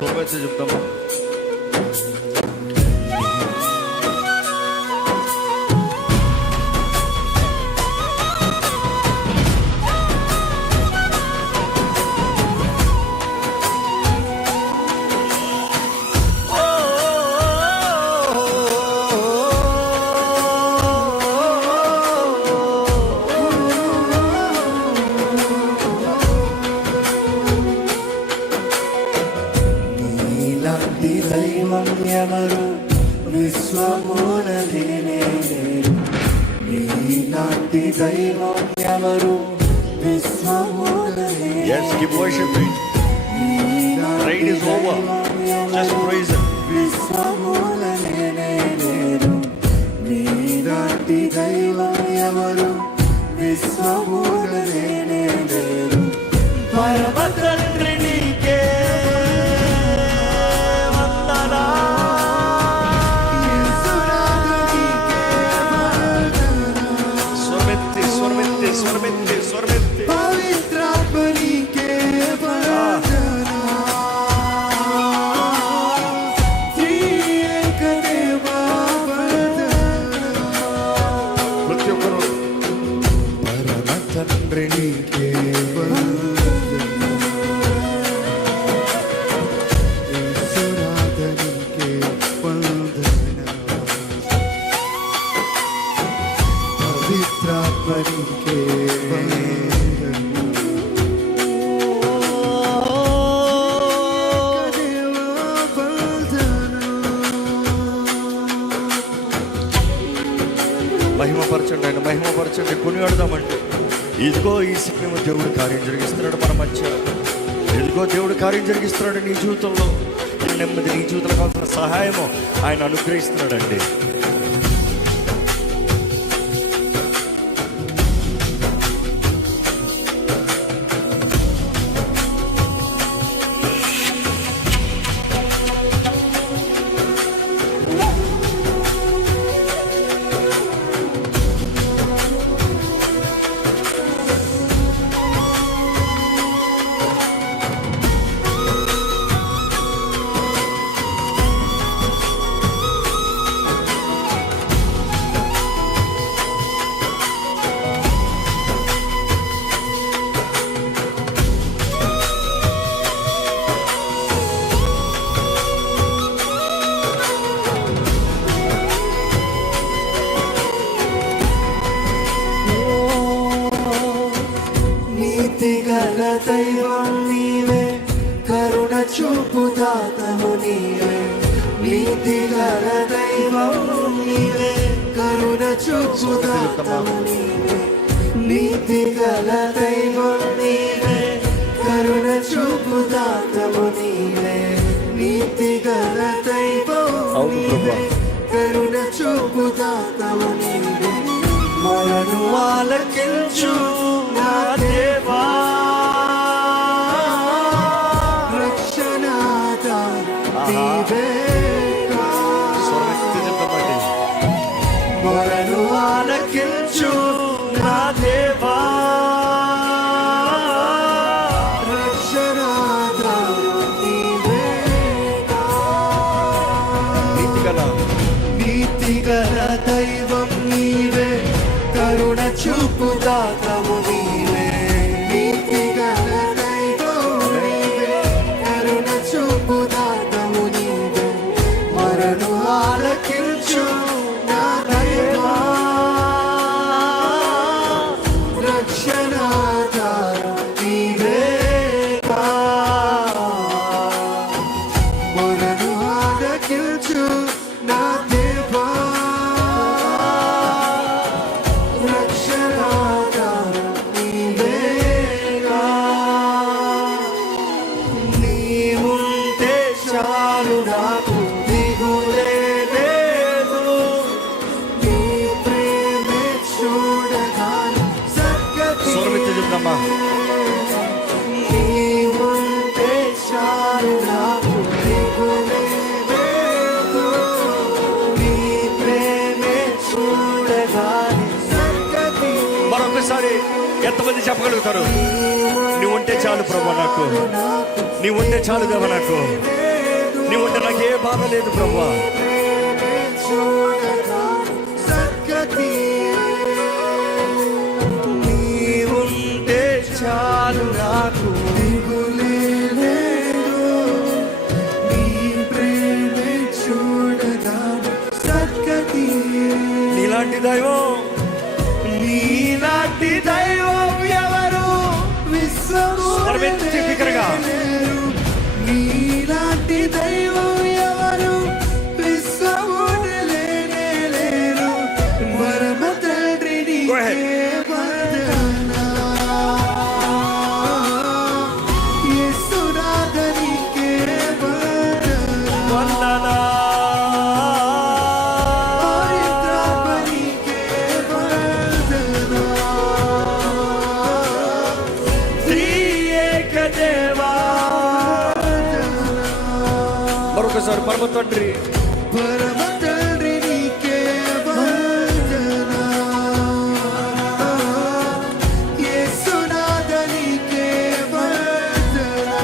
స్వరమైతే చెప్తామా? దైవం ఎవరు విశ్వమున లేనే లేరు, నీలాంటి దైవం ఎవరు విశ్వమున లేనే. Yes, keep worshiping. Rain is over. Just praise Him. విశ్వమున లేనే లేరు, నీలాంటి దైవం ఎవరు విశ్వమున లేనే లేరు. పరమ తండ్రి నీకే స్వరమెత్తి పవిత్రాత్మనికే వందనా, త్రియేక దేవా వందనా. ప్రతి ఒక్కరు పరమ తండ్రి నీకే వందనా, యేసునాథనికే వందనా, పవిత్రాత్మనికే మహిమపరచండి, ఆయన మహిమపరచండి, కొనియాడదామండి. ఇదిగో ఈ సమయం దేవుడు కార్యం జరిగిస్తున్నాడు మన మధ్య. ఇదిగో దేవుడు కార్యం జరిగిస్తున్నాడు నీ జీవితంలో. ఈ నెమ్మది, నీ జీవితంలో కావాల్సిన సహాయము ఆయన అనుగ్రహిస్తున్నాడండి. నీతిగల దైవం నీవే, కరుణ చూపు దాతవు నీవే. నీతిగల దైవం నీవే, కరుణ చూపు దాతవు నీవే. నీతిగల దైవం నీవే, కరుణ చూపు దాతవు నీవే. నీతిగల దైవం నీవే, కరుణ చూపు దాతవు నీవే. మొరను ఆలకించు నా దేవా, రక్షణాధారం నీవేగా. మొరను ఆలకించు నా దేవా, రక్షణాధారం నీవేగా. నీతిగల దైవం నీవే, కరుణ చూపు దాతవు నీవే. నీతిగల దైవం నీవే, కరుణ చూపు దాతవు నీవే. మరణు ఆలకించు నా దేవా, రక్షణాధారం నీవేగా. మరణు ఆలకించు నా దేవా, రక్షణాధారం నీవేగా. నీవుంటే చాలు నాకు, దిగులే లేదు. నీ ప్రేమే చూడగానే సద్గతి. స్వరమెత్తి చెప్తామా? నీవుంటే చాలు నాకు, దిగులే లేదు. నీ ప్రేమే చూడగానే సద్గతి. మరొకసారి ఎంతమంది చెప్పగలుగుతారు? నీ ఉంటే చాలు ప్రభు నాకు, నీ ఉంటే చాలు దేవ నాకు. నీవు ఉంటే నాకు ఏ బాధ లేదు ప్రభువా. నీవుంటే చాలు నాకు, నీలాంటి దైవం, నీలాంటి దైవం ఎవరు విశ్వముంటే బిగ్గరగా, నీలాంటి దైవం ఎవరు విశ్వముంటే లేరు. పరమ తండ్రి నీకే వందనా, యేసునాథ నీకే వందనా, మరొకసారి పరమ తండ్రి, పరమ తండ్రి నీకే వందనా, యేసునాథ నీకే వందనా,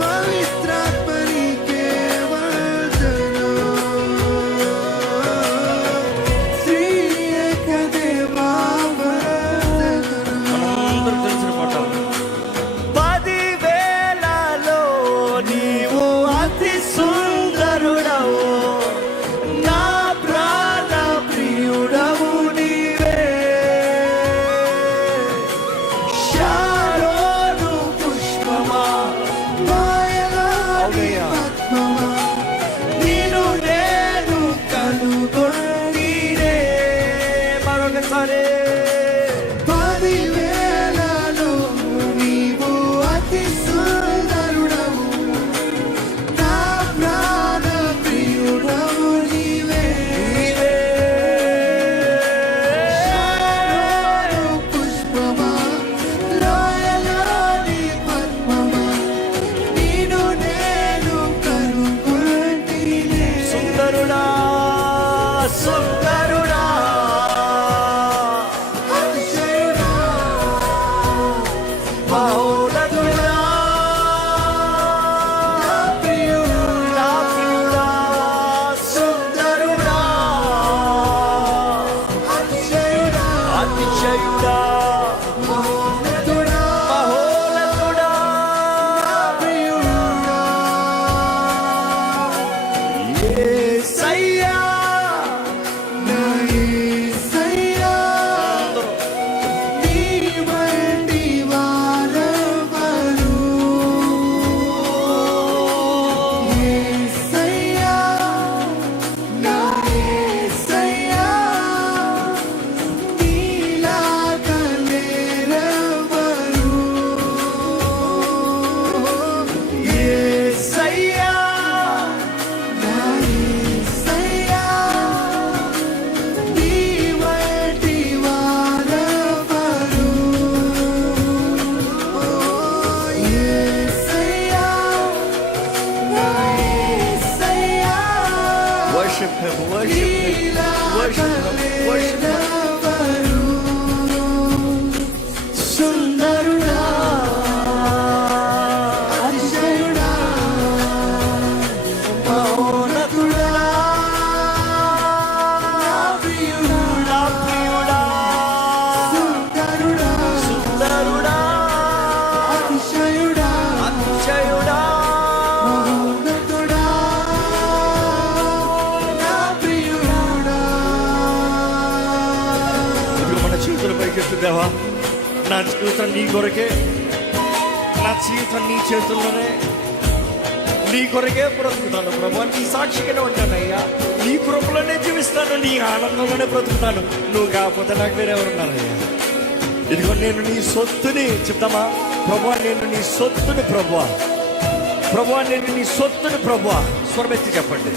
పవిత్రాత్మ నీకే వందనా, త్రియేక దేవా వందనా. మనందరూ తెలిసిన పాట. 10,000లో నీవు అతి సుందరుడవు, నా ప్రాణ ప్రియుడవు నీవే. షారోను పుష్పమా, మాయలాడి పద్మమా, నిన్ను నేను కనుగొంటినే. మరొకసారి 10,000లో నీవు అతి సుందరుడవు, నా ప్రాణ ప్రియుడవు నీవే. షారోను పుష్పమా, లోయలోని పద్మమా, నిన్ను నేను కనుగొంటినే. సుందరుడా, సుందరుడా, అతిశయుడా, మహోన్నతుడా, నా ప్రియుడా, నా ప్రియుడా, సుందరుడా, అతిశయుడా, అతిశయుడా, మహోన్నతుడా, మహోన్నతుడా, ప్రియుడా. యేసయ్యా. నా యేసయ్యా, నీ వంటి వారెవరు? యేసయ్యా, నా యేసయ్యా, నీలాగా లేరెవరు? యేసయ్యా, నా యేసయ్యా, నీ వంటి వారెవరు? యేసయ్యా, నా యేసయ్యా, worship him, worship him, worship him, worship him. లేరెవరు? సుందరుడా, అతిశయుడా, మహోన్నతుడా, నా ప్రియుడా, నా ప్రియుడా, సుందరుడా, సుందరుడా, అతిశయుడా, అతిశయుడా, మహోన్నతుడా, నా ప్రియుడా. ఇప్పుడు మన చేతుల పైకెత్తు దేవా. నా జీవితం నీ కొరకే, నా జీవితం నీ చేతుల్లోనే, నీ కొరకే బ్రతుకుతాను ప్రభా. నీ సాక్షిగానే ఉంటానయ్యా, నీ కృపలోనే జీవిస్తాను, నీ ఆనందంలోనే బ్రతుకుతాను. నువ్వు కాకపోతే నాకు వేరెవరున్నారయ్యా. ఇదిగో నేను నీ సొత్తుని, చెప్తామా ప్రభా, నేను నీ సొత్తుని ప్రభా, ప్రభా నేను నీ సొత్తుని ప్రభా. స్వరమెత్తి చెప్పండి.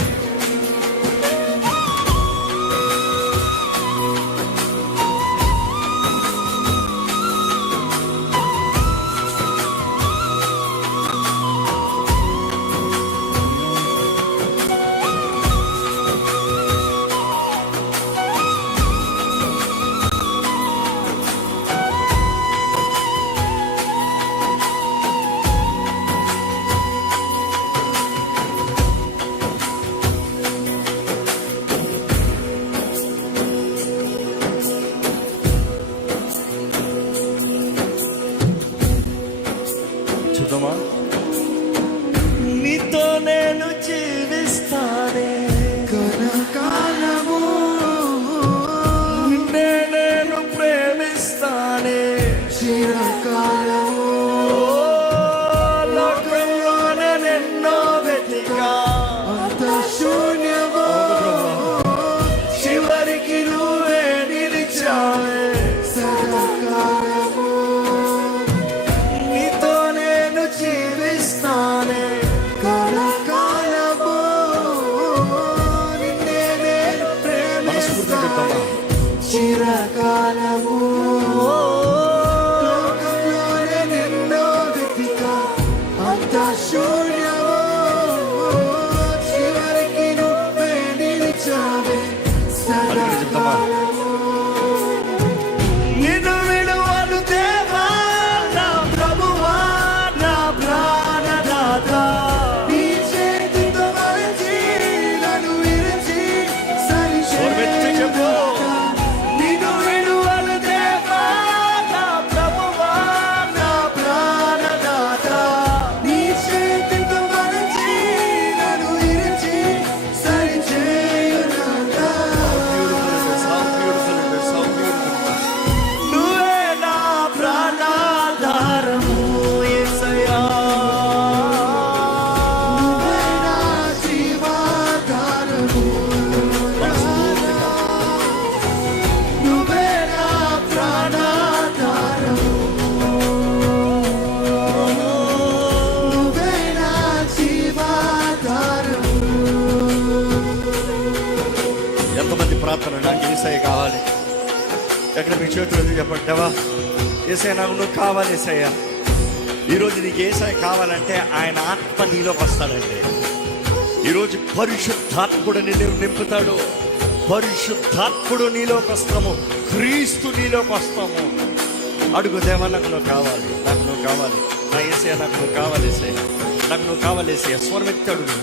నీతో నేను జీవిస్తానే కనకాలము నిన్నే నేను ప్రేమిస్తానే చిరకాలము లోకంలోనే నిన్నో వెతికా అంత శూన్యము చివరికి నువ్వే నిలిచావే సదాకాలము నీతో నేను జీవిస్తానే కనకాలము నిన్నే నేను ప్రేమిస్తాను చిరకాలము లోకంలోనే నిన్నో వెతికా అంత శూన్యము చివరికి నువ్వే నిలిచావే సదాకాలము నిన్ను విడువను దేవా నా ప్రభువా నా ప్రాణదాత నీ చేతితో మలచి నన్ను విరిచి స్వరమెత్తి చెప్పు. నిన్ను విడువను దేవా నా ప్రభువా నా ప్రాణదాత నీ చేతితో మలచి నన్ను విరిచి సరిచేయునంతా నువ్వే నా ప్రాణాధారము యేసయ్యా నువ్వే నా జీవాధారము నువ్వే నా ప్రాణాధారము నువ్వే నా జీవాధారము ఎంతమంది ప్రార్థన నాకు యేసయ్య కావాలి? ఎక్కడ మీ చేతులు ఎత్తి చెప్పండి, దేవా యేసయ్య నాకు నువ్వు కావాలి యేసయ్య. ఈరోజు నీకు యేసయ్య కావాలంటే ఆయన ఆత్మ నీలోకి వస్తాడండి. ఈరోజు పరిశుద్ధాత్ముడు నిన్ను నింపుతాడు. పరిశుద్ధాత్ముడు నీలోకి వస్తాము, క్రీస్తు నీలోకి వస్తాము. అడుగు, దేవా నాకు నువ్వు కావాలి, నాకు నువ్వు కావాలి, నా యేసయ్య నాకు నువ్వు కావాలి యేసయ్య, నాకు నువ్వు కావాలి యేసయ్య. స్వరం ఎత్తి అడుగు.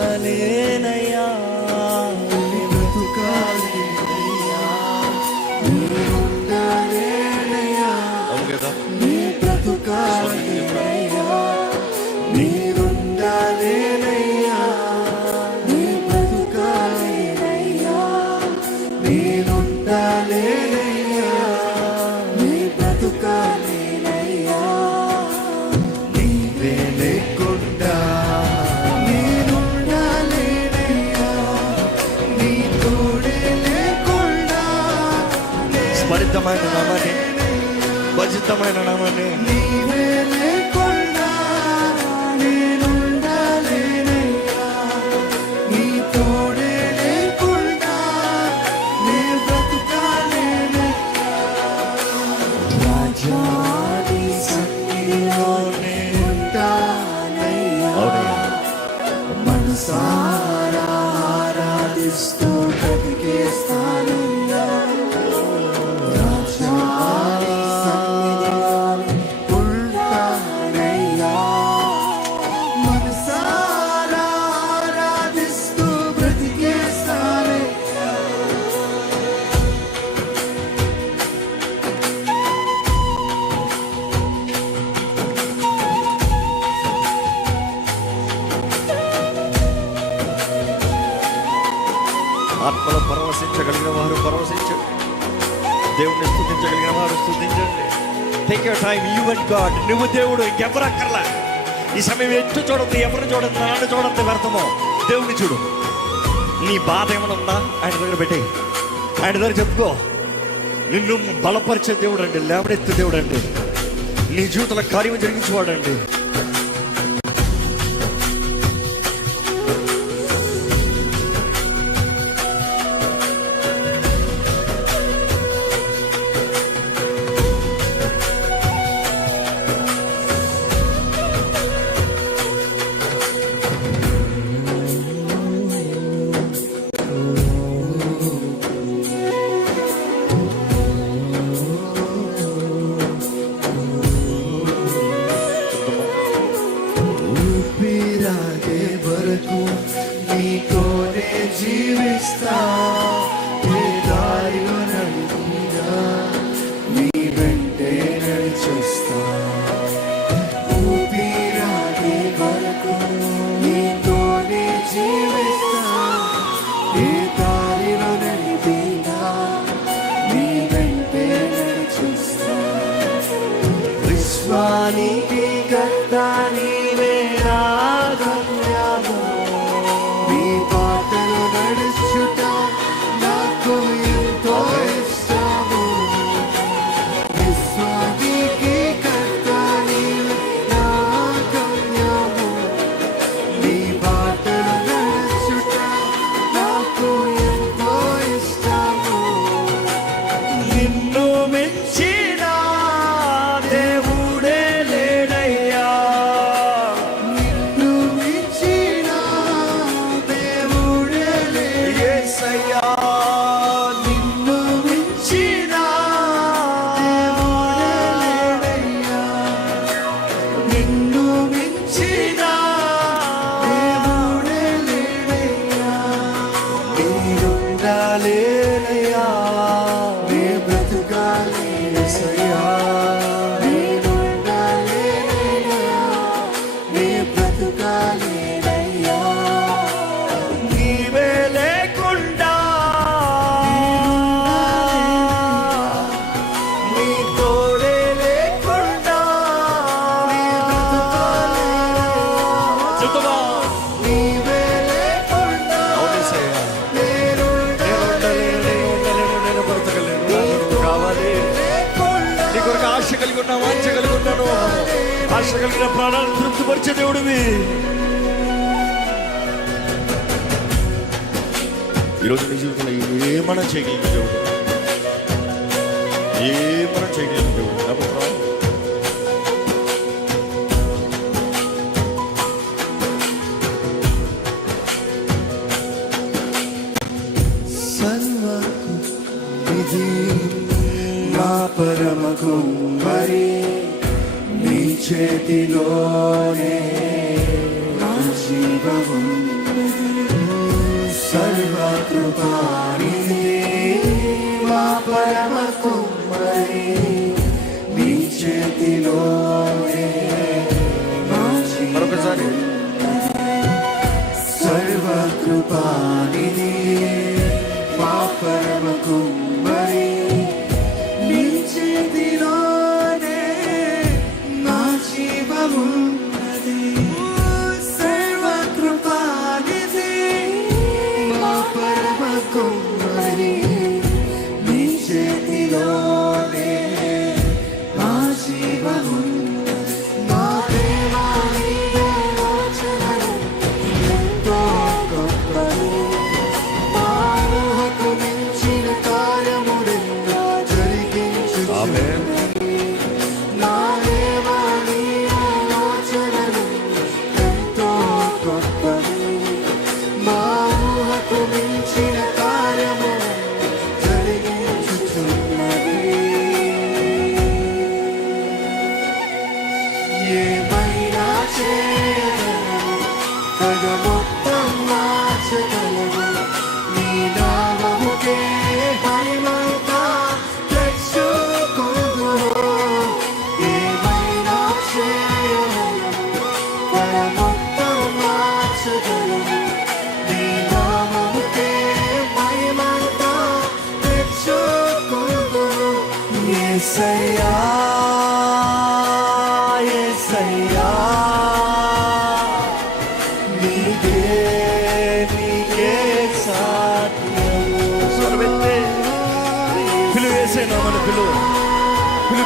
ఉండలేనయ్యా నీ బ్రతుకాలేనయ్యా నీ ఉండలేనయ్యా అవును కదా. నీ బ్రతుకాలేనయ్యా నీ ఉండలేనయ్యా నీ బ్రతుకాలేనయ్యా నీ ఉండలేనయ్యా నీ బ్రతుకాలేనయ్యా నీవే లేకుండా నేనుండలేనయ్యా నీ తోడే లేకుండా స్మరితమైన నామాన్ని, భజితమైన నామాన్ని, నీవే లేకుండా నేనుండలేనయ్యా నీ తోడే లేకుండా నే బ్రతుకాలేనయ్యా రాజా నీ సన్నిధిలోనే ఉంటానయ్యా మనసారా ఆరాధిస్తూ బ్రతికేస్తానయ్యా రాజా నీ సన్నిధిలోనే ఉంటానయ్యా మనసారా ఆరాధిస్తూ బ్రతికేస్తానయ్యా ఆత్మలో పరవశించగలిగిన వారు పరవశించండి, దేవుణ్ణి స్తుతించగలిగిన వారు స్తుతించండి. Take your time, you and God. నువ్వు దేవుడు, ఇంకెవరు అక్కర్లా. ఈ సమయం ఎటు చూడండి, ఎవరు చూడండి, నన్ను చూడండి, వ్యర్థమో. దేవుని చూడు. నీ బాధ ఏమైనా ఉందా ఆయన దగ్గర పెట్టి, ఆయన దగ్గర చెప్పుకో. నిన్ను బలపరిచే దేవుడు అండి, లేవనెత్తే దేవుడు అండి, నీ జీవితంలో కార్యం జరిగించేవాడండి. నీతోనే జీవిస్తా, ఏ దారిలో నడిపినా నీ వెంటే నడిచేస్తా. ఊపిరాడే వరకు నీతోనే జీవిస్తా, ఏ దారిలో నడిపినా నీ వెంటే నడిచేస్తా. విశ్వానికి కర్త నీవే నా గమ్యము, నీ బాటలో నడుచుట నాకు ఎంతో ఇష్టము. విశ్వానికి కర్త నీవే నా గమ్యము, నీ బాటలో నడుచుట నాకు ఎంతో ఇష్టము. నిన్ను మెచ్చిన దేవుడే లేడయ్యా, నిన్ను మెచ్చిన దేవుడే లేడయ్యా, నిన్ను మెచ్చిన దేవుడే లేడయ్యా, నిన్ను మెచ్చిన దేవుడే లేడయ్యా. నేనుండాలేనయ్యా, నే బ్రతుకాలేసయ్యా, నేనుండాలేనయ్యా, నే బ్రతుకాలేనయ్యా. నీవే లేకుండా నీ తోడే లేకుండా నీ బ్రతుకాలేనయ్యా. నీవే లేకుండా నేను బ్రతకలేను. నాకు కావాలి. నీ కొరకు ఆశ కలిగి ఉన్నా, వాంఛ కలిగి ఉన్నాను. ఆశ కలిగిన ప్రాణాలను తృప్తిపరిచే దేవుడివి. ఈరోజు నీ జీవితంలో ఏమన్నా చేయగలిగిన దేవుడు, ఏమన్నా చేయగలిగిన దేవుడు. కాబట్టి రా. సర్వకు విధి నా పరమ కుమ్మరి, నీ చేతిలోనే నా జీవము. సర్వకృపానిధి మా పరమ కుమ్మరి, నీ చేతిలోనే నా జీవము. మరొకసారి సర్వకృపానిధి మా పరమ కుమ్మరి, నీ చేతిలోనే నా జీవమున్నది. సర్వకృపానిధి మా పరమ కుమ్మరి, నీ చేతిలోనే నా జీవమున్నది. నా దేవా నీవే రక్షణను ఎంతో గొప్పది. మా ఊహకు మించిన కార్యములెన్నో జరిగించుచున్నది. నా దేవా నీ ఆలోచనలు ఎంతో గొప్పది. మా ఊహకు మించిన కార్యము జరిగించుచున్నది. ఏమైనా చేయగలవు, కథ మొత్తం మార్చగలవు. నీ నామముకే మహిమంతా తెచ్చుకొందువు. ఏమైనా చేయగలవు, కథ మొత్తం మార్చగలవు. నీ నామముకే మహిమంతా తెచ్చుకొందువు. యేసయ్యా, యేసయ్యా, నీకే సాధ్యము. స్వరమెత్తి పిలువు, యేసే నామాన్ని పిలువు.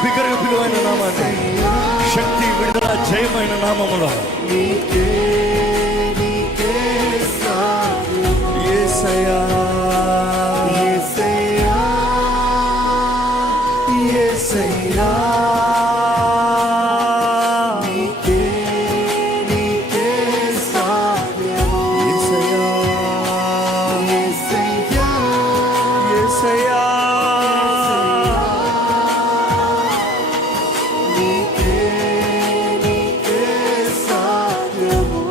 బిగ్గరగా పిలువైన నామాన్ని, శక్తి, విడుదల, జయమైన నామములో నీకే సాధ్యము. యేసయ్యా, యేసయ్యా, యేసయ్యా, నీకే సాధ్యము. యేసయ్యా, యేసయ్యా, యేసయ్యా, నీకే సాధ్యము.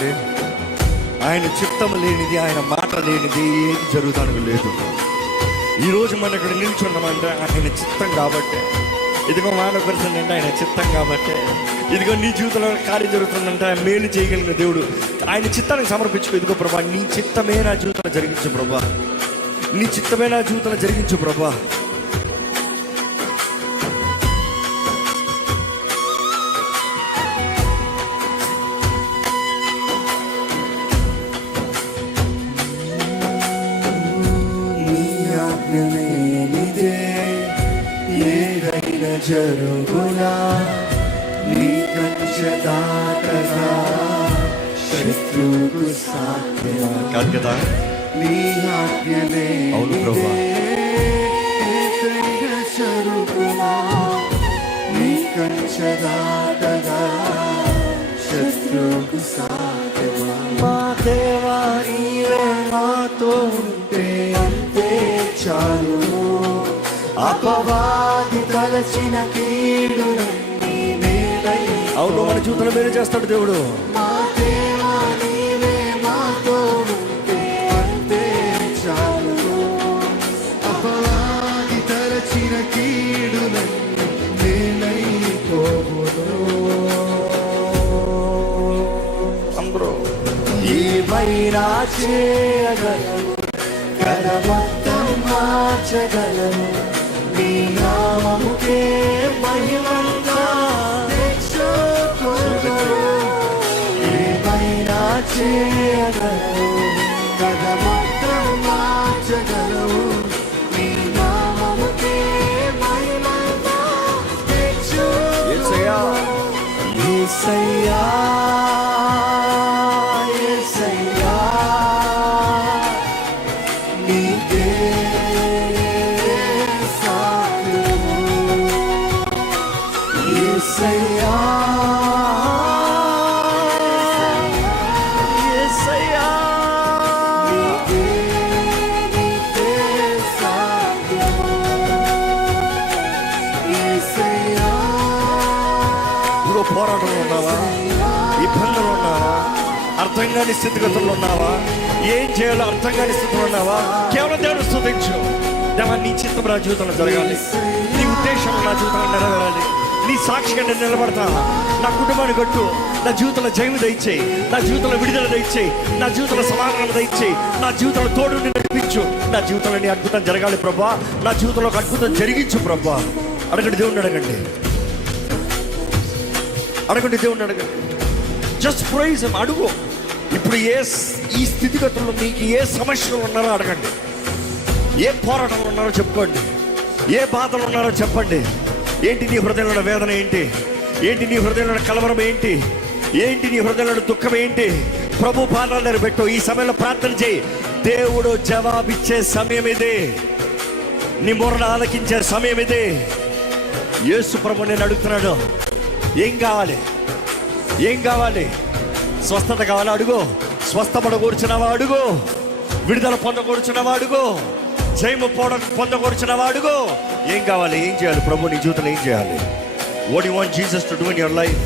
చెప్పండి? ఆయన చిత్తం లేనిది, ఆయన మాట లేనిది ఏది జరుగుతానికి లేదు. ఈరోజు మనం ఇక్కడ నిల్చున్నామంటే ఆయన చిత్తం కాబట్టి. ఇదిగో మానవకరిస్తుందంటే ఆయన చిత్తం కాబట్టి. ఇదిగో నీ జీవితంలో కార్యం జరుగుతుందంటే ఆయన మేలు చేయగలిగిన దేవుడు. ఆయన చిత్తానికి సమర్పించుకో. ఇదిగో ప్రభా, నీ చిత్తమే నా జీవితంలో జరిగించు ప్రభా, నీ చిత్తమే నా జీవితంలో జరిగించు ప్రభా. ఏదైనా జరుగునా నీ కంచె దాటగా శత్రువుకు సాధ్యమా? కాదు కదా? నీ ఆజ్ఞలే. అవును ప్రభా. ఏదైనా జరుగునా నీ కంచె దాటగా శత్రువుకు సాధ్యమా? మా దేవా నీవే మాతో ఉంటే అంతే చాలు. అపవాది తలచిన కీడు అవును, మన జీవితంలో మేలు చేస్తాడు దేవుడు. మా దేవా నీవే మాతో ఉంటే అంతే చాలు. అపవాది తలచిన కీడు నేనైపోవును. అందరూ ఏమైనా చేయగలవు, కథ మొత్తం మార్చగలవు. నీ నామముకే మహిమంగా తెచ్చుకొను. ఏమైనా చేయగలవు, కథ మొత్తం మార్చగలవు. నీ నామముకే మహిమంగా తెచ్చుకొను. యేసయ్యా, యేసయ్యా, యేసయ్యా, నీకే సాధ్యము. యేసయ్యా, యేసయ్యా, నీకే సాధ్యము. యేసయ్యా, ఇదిగో పోరాటంలో ఉన్నావా? ఇబ్బందులు ఉన్నావా? అర్థం కాని స్థితిగతుల్లో ఉన్నావా? ఏం చేయాలో అర్థం కాని స్థితిలో ఉన్నావా? కేవలం దేవుడు స్తుతించు. దేవా, నీ చిత్తం నా జీవితంలో జరగాలి, నీ ఉద్దేశం నా జీవితంలో నెరవేరాలి. నీ సాక్షిగా నేను నిలబడతా. నా కుటుంబాన్ని కట్టు, నా జీవితంలో జయం దయచేయి, నా జీవితంలో విడుదల దయచేయి, నా జీవితంలో సమాధానం దయచేయి, నా జీవితంలో తోడు నడిపించు. నా జీవితంలో నీ అద్భుతం జరగాలి ప్రభా, నా జీవితంలో ఒక అద్భుతం జరిగించు ప్రభా. అడగండి, దేవుణ్ణి అడగండి, అడగండి, దేవుణ్ణి అడగండి. Just praise him. అడుగు. ఇప్పుడు ఈ స్థితిగతుల్లో మీకు ఏ సమస్యలు ఉన్నారో అడగండి, ఏ పోరాటంలో ఉన్నారో చెప్పుకోండి, ఏ బాధలు ఉన్నారో చెప్పండి. ఏంటి నీ హృదయంలో వేదన? ఏంటి నీ హృదయంలో కలవరం? ఏంటి నీ హృదయంలో దుఃఖం? ఏంటి? ప్రభు పాదాల దగ్గర పెట్టు. ఈ సమయంలో ప్రార్థన చేయి. దేవుడు జవాబిచ్చే సమయం ఇదే, నీ మొరను ఆలకించే సమయం ఇదే. యేసు ప్రభు నేను అడుగుతున్నాడు, ఏం కావాలి? స్వస్థత కావాలా? అడుగు. స్వస్థపడకూర్చున్నావా? అడుగు. విడుదల పొందకూర్చున్నావా? అడుగు. జయము పొందకూర్చున్నావా? అడుగు. ఏం కావాలి? ఏం చేయాలి? ప్రభు నీ జీవితంలో ఏం చేయాలి? What you want Jesus to do in your life?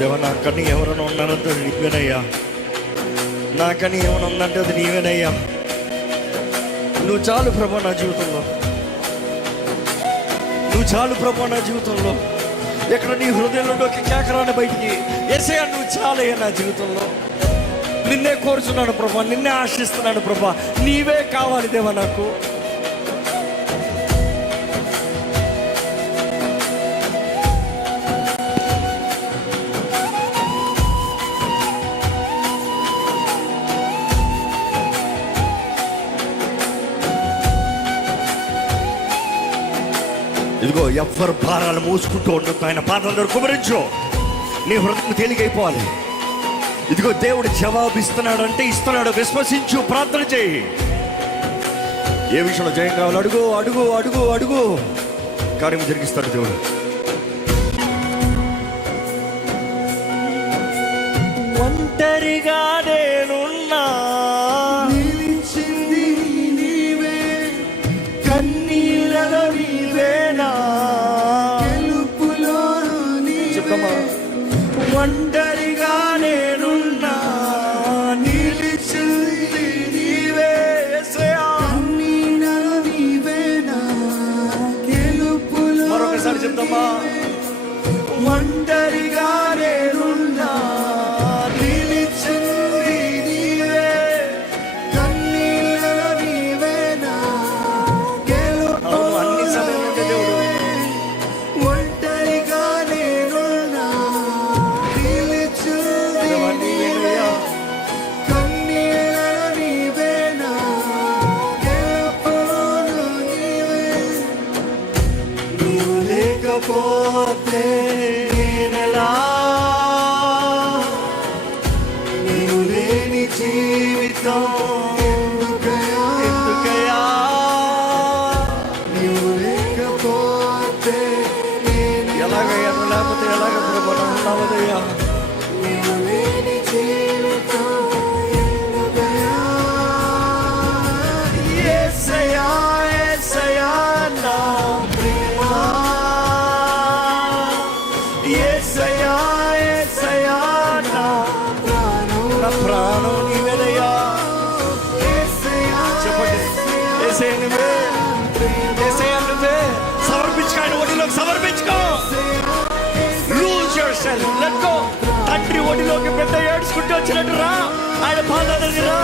దేవా, నాకని ఎవరైనా ఉన్నానంటే అది నీవేనయ్యా. నాకని ఏమైనా ఉందంటే అది నీవేనయ్యా. నువ్వు చాలు ప్రభా నా జీవితంలో, నువ్వు చాలు ప్రభా నా జీవితంలో. ఎక్కడ నీ హృదయంలోకి కేకరాని బయటికి, యేసయ్యా నువ్వు చాలయ్యా నా జీవితంలో. నిన్నే కోరుచున్నాను ప్రభా, నిన్నే ఆశిస్తున్నాను ప్రభా. నీవే కావాలి దేవా నాకు. ఇదిగో ఎవ్వరు భారాలు మోసుకుంటూ ఉండొద్దు. ఆయన పాదాల దగ్గర కుమరించు. నీ హృదయం తేలికైపోవాలి. ఇదిగో దేవుడు జవాబు ఇస్తున్నాడు అంటే ఇస్తున్నాడు. విశ్వసించు, ప్రార్థన చేయి. ఏ విషయంలో జయం కావాలి అడుగు అడుగు అడుగు అడుగు, కార్యం జరిగిస్తాడు దేవుడు. ఒంటరిగా నేనున్నా, నిలిచింది నీవే, కన్నీళ్ళలో నీవేనా, గెలుపులో చెప్తామా? ఒంటరిగా నేనున్నా, నిలిచింది నీవే, కన్నీళ్ళలో నీవేనా, గెలుపులో. మరొకసారి చెప్తామా? ఒంటరిగా నేనున్నా, నిలిచింది నీవే, కన్నీళ్ళలో నీవేనా, గెలుపులో. అన్ని సమయంలో దేవుడు ఒంటరిగా నేనున్నా, నిలిచింది నీవే, కన్నీళ్ళలో నీవేనా, గెలుపులో నీవే. నీవు లేకపోతే నేనెలా, నీవు లేని జీవితం ఎందుకయ్యా, నీవు లేకపోతే ఎలాగయ్యా? నువ్వు లేకపోతే ఎలాగ ప్రభు? ఉన్నావదయ్యా. నీవు లేని జీవితం ఎందుకయ్యా. యేసయ్యా, యేసయ్యా నా ప్రేమ, యేసయ్యా, యేసయ్యా నా ప్రాణం, నా ప్రాణం నీవేనయ్యా. యేసయ్యా, చెప్పండి, యేసయ్య నువ్వే, యేసయ్య నువ్వే. సమర్పించుకో, ఆయన ఒడిలోకి సమర్పించుకో. Lose yourself, let go. తండ్రి ఒడిలోకి పెద్ద ఏడ్చుకుంటూ వచ్చినట్టు రా, ఆయన పాదాలకి రా.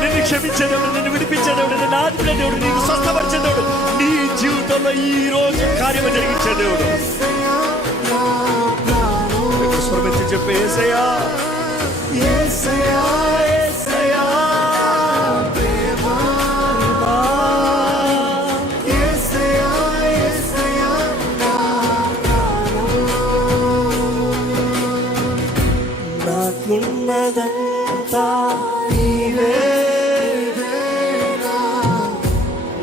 నిన్ను క్షమించేదేవుడు, నిన్ను విడిపించేదేవుడు, నిన్ను ఆదుకునేదేవుడు, నిన్ను స్వస్థపరిచేదేవుడు, నీ జీవితంలో ఈ రోజు కార్యము జరిగించేదేవుడు. స్వరమెత్తి చెప్పే యేసయ్యా, యేసయ్యా, యేసయ్యా ప్రేమ, యేసయ్యా, యేసయ్యా నా ప్రాణం. నాకున్నదంతా నీవే,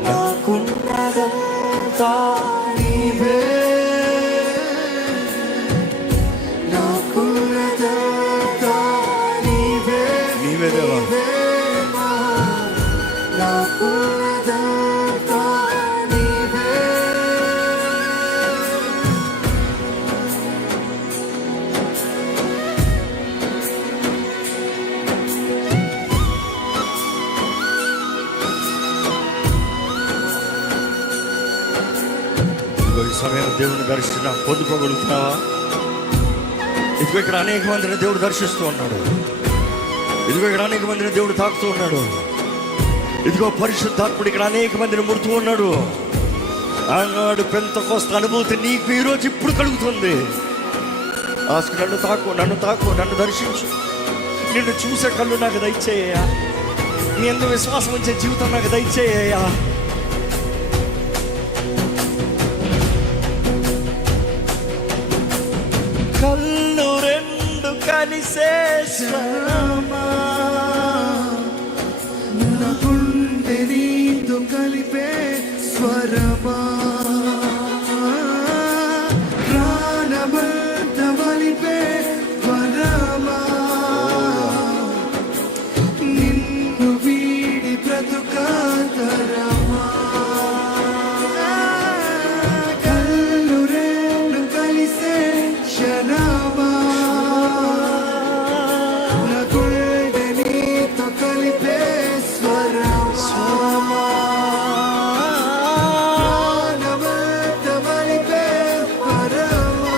నాకున్నదంతా నీవే, నాకున్నదంతా నీవే, నీవే దేవా. నాకున్నదంతా నీవే. ఇదిగో ఈ సమయం దేవుని దర్శన పొందుకోగలుగుతున్నావా? ఇదిగో ఇక్కడ అనేక మందిని దేవుడు దర్శిస్తూ ఉన్నాడు. ఇదిగో ఇక్కడ అనేక మందిని దేవుడు తాకుతూ ఉన్నాడు. ఇదిగో పరిశుద్ధాత్ముడు ఇక్కడ అనేక మందిని ముడుతూ ఉన్నాడు. ఆనాడు పెంతెకోస్తు అనుభూతి నీకు ఈరోజు ఇప్పుడు కలుగుతుంది. ఆస్కు నన్ను తాకు, నన్ను తాకు, నన్ను దర్శించు. నిన్ను చూసే కళ్ళు నాకు దయచేయ్యా. నీ ఎందుకు విశ్వాసం ఉంచే జీవితం నాకు దయచేయ్యా. కళ్ళు రెండు కలిసే స్వరమా, నా గుండె నీతో కలిపే స్వరమా, ప్రాణమంత వలిపే వరమా, నిన్ను వీడి బ్రతుకాతరమా. కళ్ళు రెండు కలిసే క్షణమా, నా గుండె నీతో కలిపే స్వరమా, ప్రాణమంత వలిపే వరమా,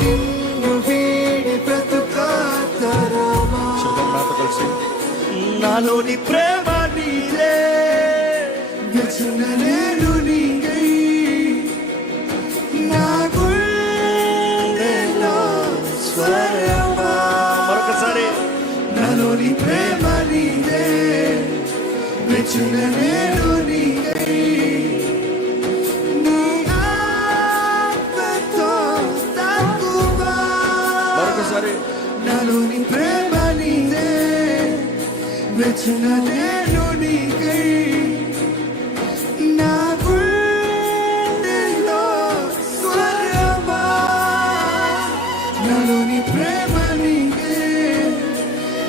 నిన్ను వీడి బ్రతుకాతరమా. శుభం నాతో కలిసి నాలోని ప్రేమ నీదే, వ్యసన నేను నీకై, నా గుండెలో స్వరమా. మరొకసారి నాలోని ప్రేమ నీదే, వ్యసన నేను నీకై, నీ ఆత్మతో తాకువా. మరొకసారి నాలోని ప్రేమ నీదే వెచ్చిన నేను నీకై నా గుండెలో స్వరమా నాలోని ప్రేమ నీదే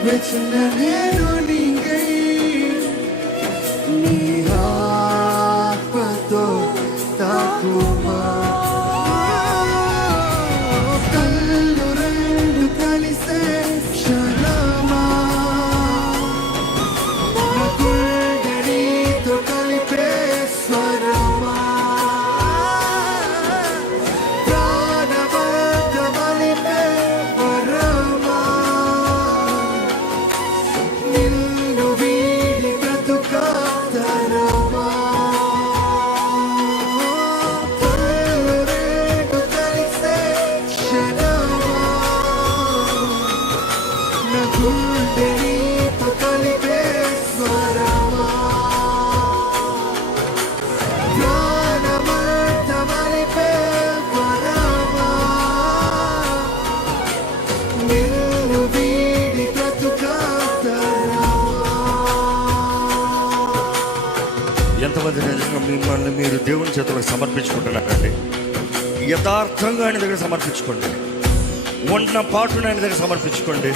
వెచ్చిన నేను నీకై నీ ఆత్మతో తాకుమా కళ్ళు రెండు కలిసే క్షణమా నా గుండె నీతో కలిపే స్వరమా ప్రాణమంత కలిపే వరమా నిన్ను వీడి బ్రతుకాతరమా కళ్ళు రెండు కలిసే క్షణమా నా గుండె నీతో కలిపే స్వరమా ప్రాణమంత కలిపే వరమా నిన్ను వీడి బ్రతుకాతరమా ఎంతమంది నిజంగా మిమ్మల్ని మీరు దేవుని చేతులకు సమర్పించుకుంటున్నారండి? యథార్థంగా ఆయన దగ్గర సమర్పించుకోండి. ఉన్న పాటును ఆయన దగ్గర సమర్పించుకోండి.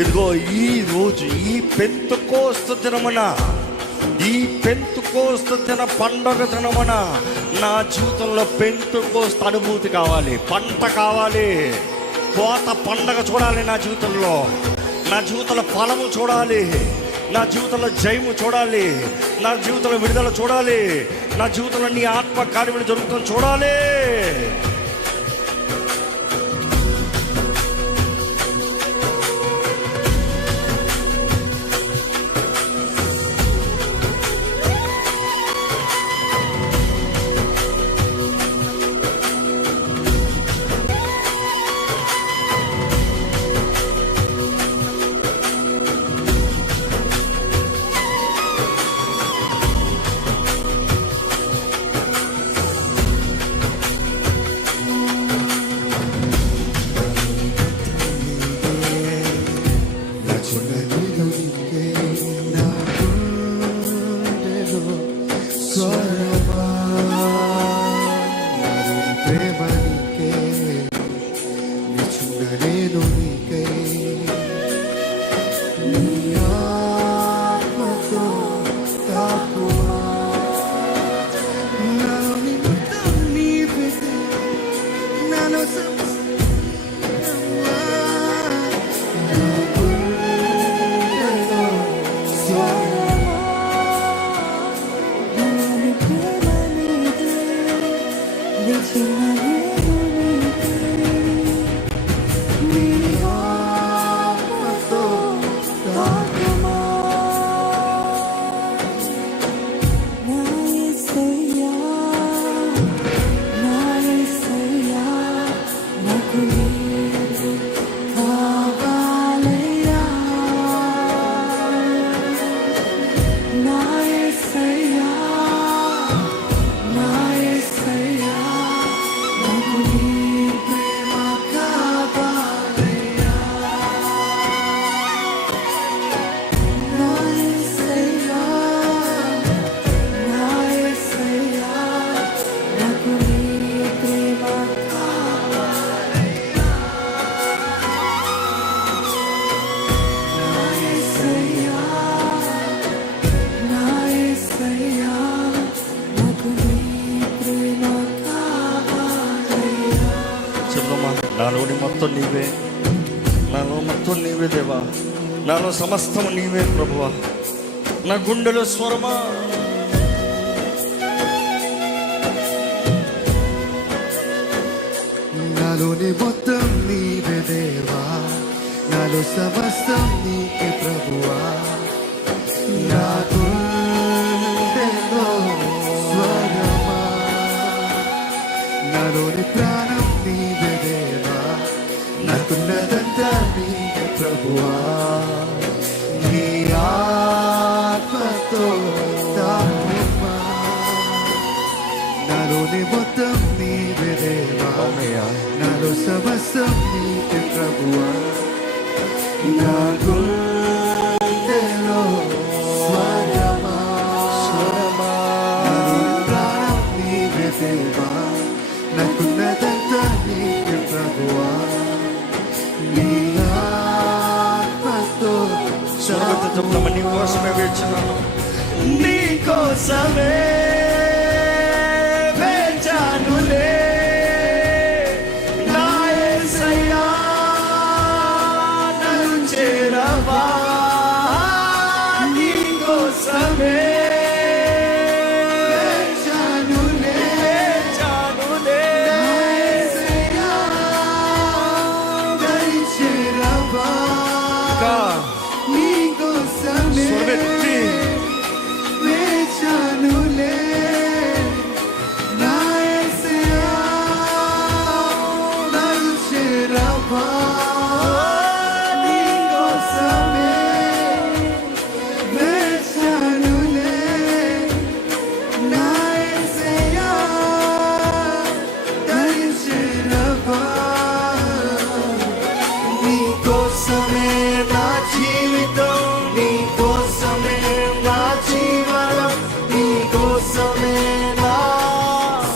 ఇదిగో ఈ రోజు ఈ పెంతెకోస్తు దినమున, ఈ పెంతెకోస్తు దిన పండగ దినమున నా జీవితంలో పెంతెకోస్తు అనుభూతి కావాలి, పంట కావాలి, కోత పండగ చూడాలి. నా జీవితంలో నా జీవితంలో ఫలము చూడాలి, నా జీవితంలో జయము చూడాలి, నా జీవితంలో విడుదల చూడాలి, నా జీవితంలో నీ ఆత్మ కార్యములు జరుగుతుంది చూడాలి. నాలోని మొత్తం నీవే, నాలో మొత్తం నీవే దేవా, నాలో సమస్తం నీవే ప్రభువా. నా గుండెలో స్వరమా, నాలోని మొత్తం నీవే దేవా, నాలో సమస్తం నీకే ప్రభువా. నా గుండెలో స్వరమా, నాలోని ప్రాణం నీవే దేవా, నాకున్నదంతా నీకే ప్రభువా. నీ ఆత్మతో తాకుమా, నాలోని మొత్తం నీవే దేవా, నాలో సమస్తం నీకే ప్రభువా. నా గుండెలో స్వరమా నా ప్రాణం నీవే దేవా నాకున్నదంతా నీకే ప్రభువా నీ ఆత్మతో స్వరగత చెప్తామా, నీ కోసమే వేచున్నాను, నీ కోసమే వేచానులే నా యేసయ్యా, నన్ను చేరవా, నీ కోసమే వేచానులే వేచానులే. దరిచేరవా ఇంకా నీకోసమే స్వరమెత్తి వేచానులే నా యేసయ్యా దరిచేరవా నీకోసమే వేచానులే నా యేసయ్యా దరిచేరవా నీకోసమే నా జీవితం నీకోసమే నా జీవనం నీకోసమే నా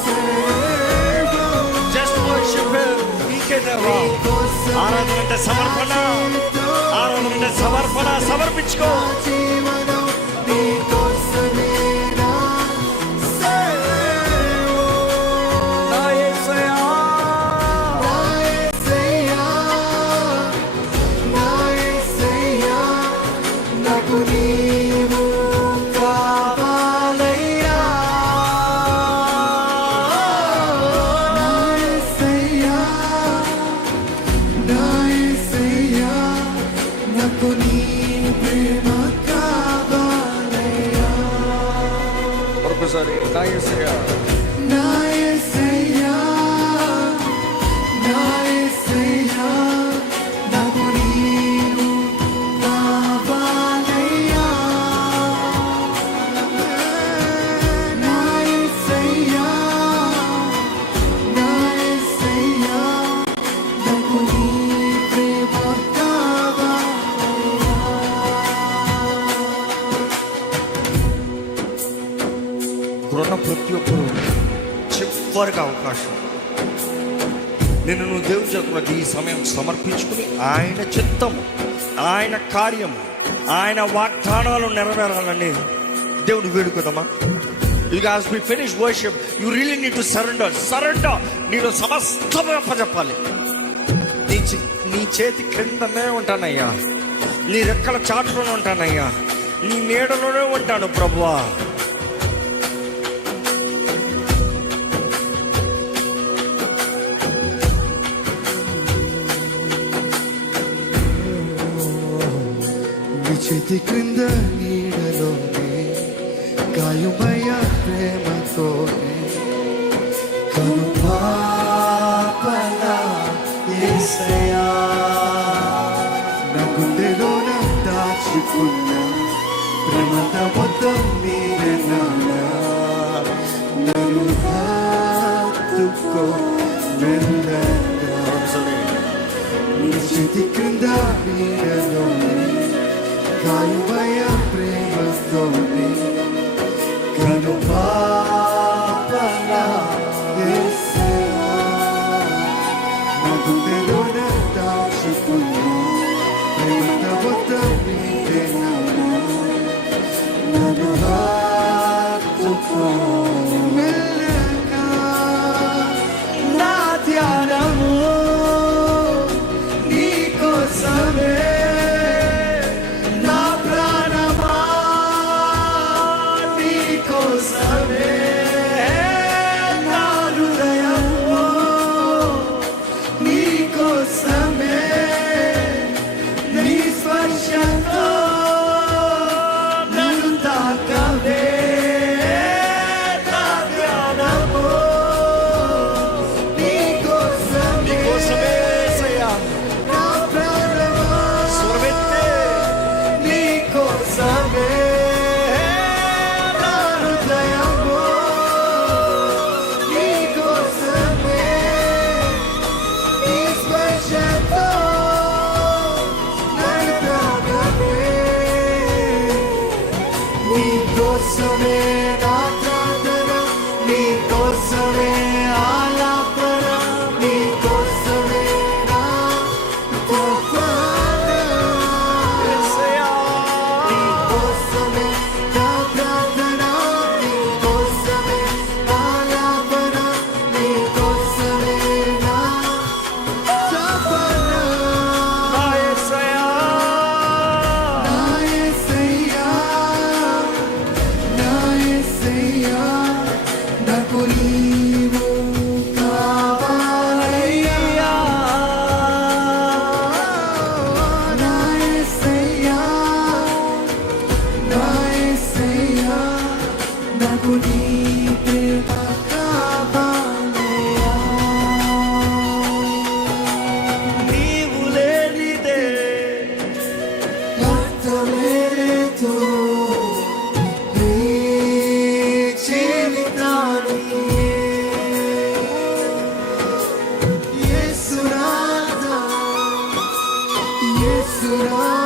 సర్వం జస్ట్ వర్షిప్ నీకే దేవా. ఆరాధన అంటే సమర్పణ, ఆరాధన అంటే సమర్పణ. సమర్పించుకో. జీవనం నీకోసమే నా సర్వం నా యేసయ్యా, నా యేసయ్యా నా యేసయ్యా నాకు నీవు కావాలయ్యా నా యేసయ్యా నా యేసయ్యా నాకు నీ ప్రేమ కావాలయ్యా ఒక్కసారి నా యేసయ్యా, నా యేసయ్యా నా యేసయ్యా నాకు నీవు కావాలయ్యా నా యేసయ్యా నా యేసయ్యా నాకు నీ ప్రేమ కావాలయ్యా ఇప్పుడున్న ప్రతి ఒక్కరు చివరికి అవకాశం, నిన్ను నువ్వు దేవుని చేతులకు ఈ సమయం సమర్పించుకుని ఆయన చిత్తము, ఆయన కార్యము, ఆయన వాగ్దానాలు నెరవేరాలని దేవుడు వేడుకుందామా. You guys, we finish worship, you really need to surrender. నీలో సమస్తమే అప్పచెప్పాలి. నీ చేతి క్రిందనే ఉంటానయ్యా, నీ రెక్కల చాటులోనే ఉంటానయ్యా, నీ నీడలోనే ఉంటాను ప్రభువా. నీ చేతి క్రింద నీడలోనే గాయమయ్య ప్రేమతోనే కనుపాపలా యేసయ్యా నా గుండెలోన దాచుకున్న ప్రేమత మొత్తం నీవే నాన్నా నన్ను హత్తుకో మెల్లగా నీ చేతి క్రింద నీడలోనే గాయమయ్య ప్రేమతోనే కనుపాపలా యేసయ్యా నా గుండెలోన దాచుకున్న ప్రేమత మొత్తం నీవే నాన్నా నన్ను హత్తుకో మెల్లగా నా ధ్యానము నీకోసమే నా ప్రాణమా నీకోసమే నా హృదయము నీకోసమే నీ స్పర్శతో నన్ను తాకవే కోసమే నా ప్రార్థన, నీ కోసమే ఆలాపన, నీ కోసమే నా తపన. యేసయ్యా నీ కోసమే నా ప్రార్థన, నీ కోసమే ఆలాపన, నీ కోసమే నా తపన. నా యేసయ్యా నా యేసయ్యా, నా యేసయ్యా, నాకు నీవు కావాలయ్యా. నా యేసయ్యా, నా యేసయ్యా, నాకు నీ ప్రేమ కావాలయ్యా. నీవు లేనిదే అర్థమే లేదు నీ జీవితానికి. యేసునాథా, యేసునాథా,